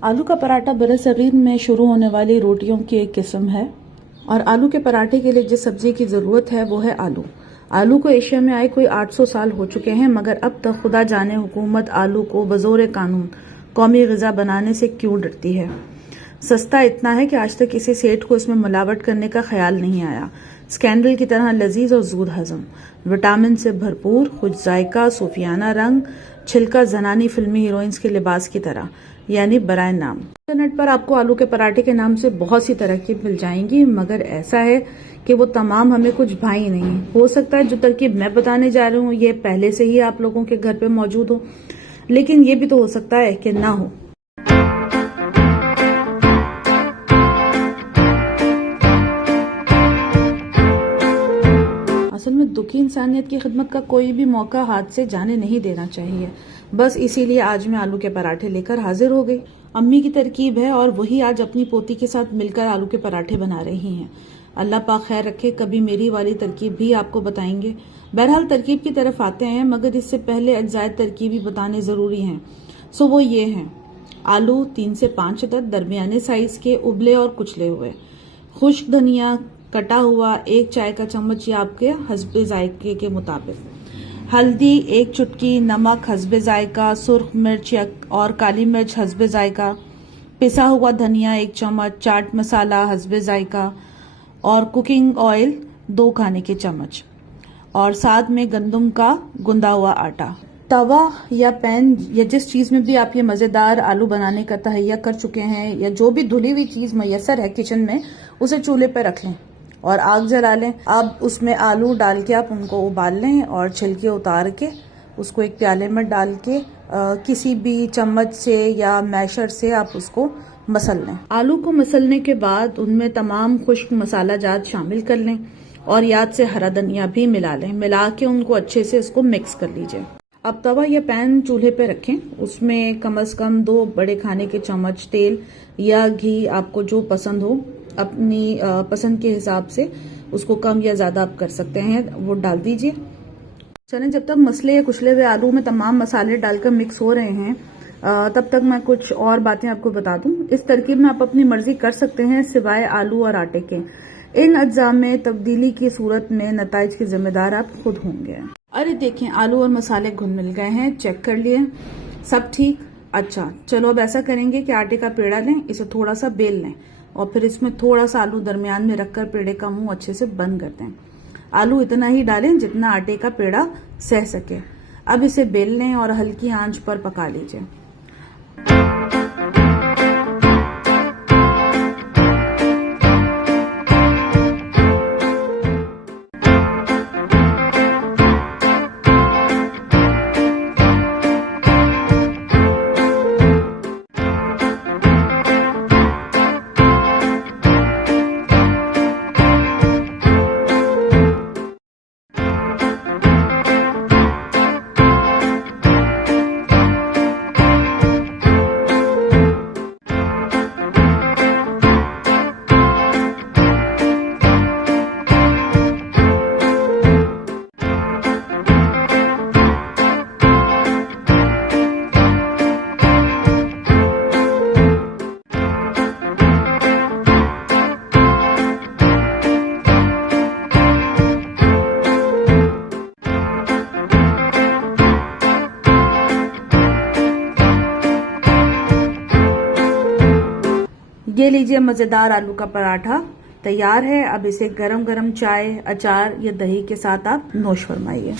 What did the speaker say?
आलू का पराठा बरसगीर में शुरू होने वाली रोटियों की एक किस्म है और आलू के पराठे के लिए जिस सब्जी की ज़रूरत है वो है आलू। आलू को एशिया में आए कोई 800 साल हो चुके हैं, मगर अब तक खुदा जाने हुकूमत आलू को बज़ोर कानून कौमी ग़िज़ा बनाने से क्यों डरती है। सस्ता इतना है कि आज तक किसी सेठ को इसमें मिलावट करने का ख्याल नहीं आया। स्कैंडल की तरह लजीज और ज़ूद हजम, विटामिन से भरपूर, खुश जायका, सूफियाना रंग, छिलका जनानी फिल्मी हीरोइंस के लिबास की तरह, यानी बराए नाम। इंटरनेट पर आपको आलू के पराठे के नाम से बहुत सी तरकीब मिल जाएंगी, मगर ऐसा है कि वो तमाम हमें कुछ भाई नहीं। हो सकता है जो तरकीब मैं बताने जा रही हूँ ये पहले से ही आप लोगों के घर पे मौजूद हो, लेकिन ये भी तो हो सकता है कि ना हो। असल में दुखी इंसानियत की खिदमत का कोई भी मौका हाथ से जाने नहीं देना चाहिए। बस इसीलिए आज मैं आलू के पराठे लेकर हाजिर हो गई। अम्मी की तरकीब है और वही आज अपनी पोती के साथ मिलकर आलू के पराठे बना रही हैं। अल्लाह पाक खैर रखे, कभी मेरी वाली तरकीब भी आपको बताएंगे। बहरहाल तरकीब की तरफ आते हैं, मगर इससे पहले अज्जाए तरकीबी बताने जरूरी हैं। सो वो ये हैं: आलू 3 से 5 अदद दरमियाने साइज के, उबले और कुचले हुए। खुश्क धनिया कटा हुआ 1 चाय का चम्मच या आपके हस्बे जायके के मुताबिक। हल्दी 1 चुटकी, नमक हस्बे जायका, सुर्ख मिर्च और काली मिर्च हस्बे जायका, पिसा हुआ धनिया 1 चम्मच, चाट मसाला हस्बे जायका और कुकिंग ऑयल 2 खाने के चम्मच, और साथ में गंदम का गुंदा हुआ आटा। तवा या पैन या जिस चीज में भी आप ये मजेदार आलू बनाने का तहैया कर चुके हैं, या जो भी धुली हुई चीज मैसर है किचन में, उसे चूल्हे पर रख लें और आग जला लें। अब उसमें आलू डाल के आप उनको उबाल लें और छिलके उतार के उसको एक प्याले में डाल के किसी भी चम्मच से या मैशर से आप उसको मसल लें। आलू को मसलने के बाद उनमें तमाम खुश्क मसाला जात शामिल कर लें और याद से हरा धनिया भी मिला लें। मिला के उनको अच्छे से इसको मिक्स कर लीजिए। अब तवा या पैन चूल्हे पे रखें, उसमें कम से कम 2 बड़े खाने के चम्मच तेल या घी, आपको जो पसंद हो अपनी पसंद के हिसाब से उसको कम या ज्यादा आप कर सकते हैं, वो डाल दीजिए। चलें, जब तक मसले या कुचले हुए आलू में तमाम मसाले डालकर मिक्स हो रहे हैं, तब तक मैं कुछ और बातें आपको बता दूं। इस तरकीब में आप अपनी मर्जी कर सकते हैं सिवाय आलू और आटे के। इन अज्जा में तब्दीली की सूरत में नताइज के जिम्मेदार आप खुद होंगे। अरे देखें, आलू और मसाले घुल मिल गए हैं, चेक कर लिए, सब ठीक। अच्छा चलो, अब ऐसा करेंगे कि आटे का पेड़ा लें, इसे थोड़ा सा बेल लें और फिर इसमें थोड़ा सा आलू दरमियान में रखकर पेड़े का मुंह अच्छे से बंद कर दें। आलू इतना ही डालें जितना आटे का पेड़ा सह सके। अब इसे बेल लें और हल्की आंच पर पका लीजिए। ये लीजिए, मजेदार आलू का पराठा तैयार है। अब इसे गरम गरम चाय, अचार या दही के साथ आप नोश फरमाइए।